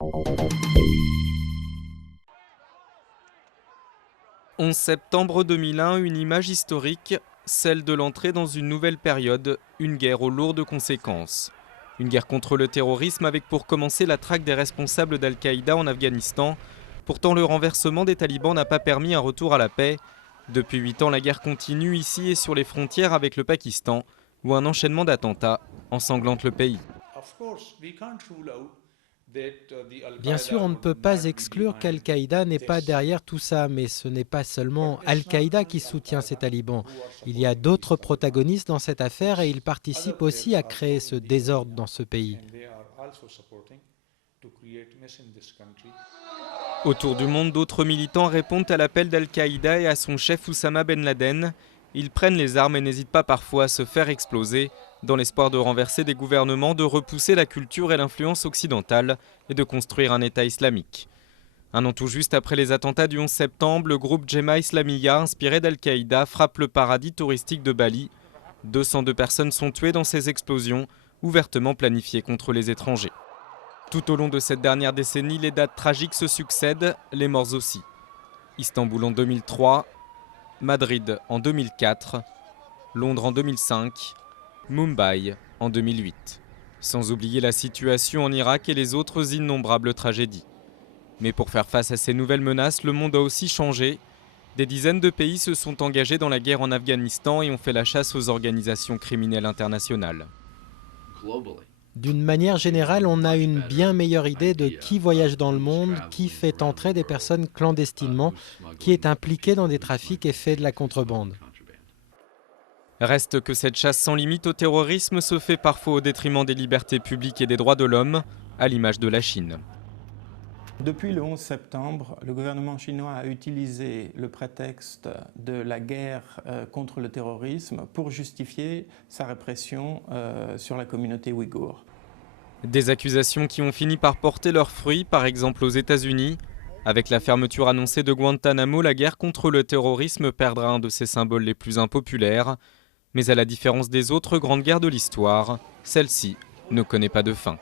11 septembre 2001, une image historique, celle de l'entrée dans une nouvelle période, une guerre aux lourdes conséquences. Une guerre contre le terrorisme avec pour commencer la traque des responsables d'Al-Qaïda en Afghanistan. Pourtant, le renversement des talibans n'a pas permis un retour à la paix. Depuis 8 ans, la guerre continue ici et sur les frontières avec le Pakistan, où un enchaînement d'attentats ensanglante le pays. Bien sûr, on ne peut pas exclure qu'Al-Qaïda n'est pas derrière tout ça, mais ce n'est pas seulement Al-Qaïda qui soutient ces talibans. Il y a d'autres protagonistes dans cette affaire et ils participent aussi à créer ce désordre dans ce pays. Autour du monde, d'autres militants répondent à l'appel d'Al-Qaïda et à son chef Oussama Ben Laden. Ils prennent les armes et n'hésitent pas parfois à se faire exploser, dans l'espoir de renverser des gouvernements, de repousser la culture et l'influence occidentale et de construire un État islamique. Un an tout juste après les attentats du 11 septembre, le groupe Jemaah Islamiyah, inspiré d'Al-Qaïda, frappe le paradis touristique de Bali. 202 personnes sont tuées dans ces explosions, ouvertement planifiées contre les étrangers. Tout au long de cette dernière décennie, les dates tragiques se succèdent, les morts aussi. Istanbul en 2003, Madrid en 2004, Londres en 2005, Mumbai en 2008. Sans oublier la situation en Irak et les autres innombrables tragédies. Mais pour faire face à ces nouvelles menaces, le monde a aussi changé. Des dizaines de pays se sont engagés dans la guerre en Afghanistan et ont fait la chasse aux organisations criminelles internationales. D'une manière générale, on a une bien meilleure idée de qui voyage dans le monde, qui fait entrer des personnes clandestinement, qui est impliqué dans des trafics et fait de la contrebande. Reste que cette chasse sans limite au terrorisme se fait parfois au détriment des libertés publiques et des droits de l'homme, à l'image de la Chine. Depuis le 11 septembre, le gouvernement chinois a utilisé le prétexte de la guerre contre le terrorisme pour justifier sa répression sur la communauté ouïghour. Des accusations qui ont fini par porter leurs fruits, par exemple aux États-Unis. Avec la fermeture annoncée de Guantanamo, la guerre contre le terrorisme perdra un de ses symboles les plus impopulaires. Mais à la différence des autres grandes guerres de l'histoire, celle-ci ne connaît pas de fin.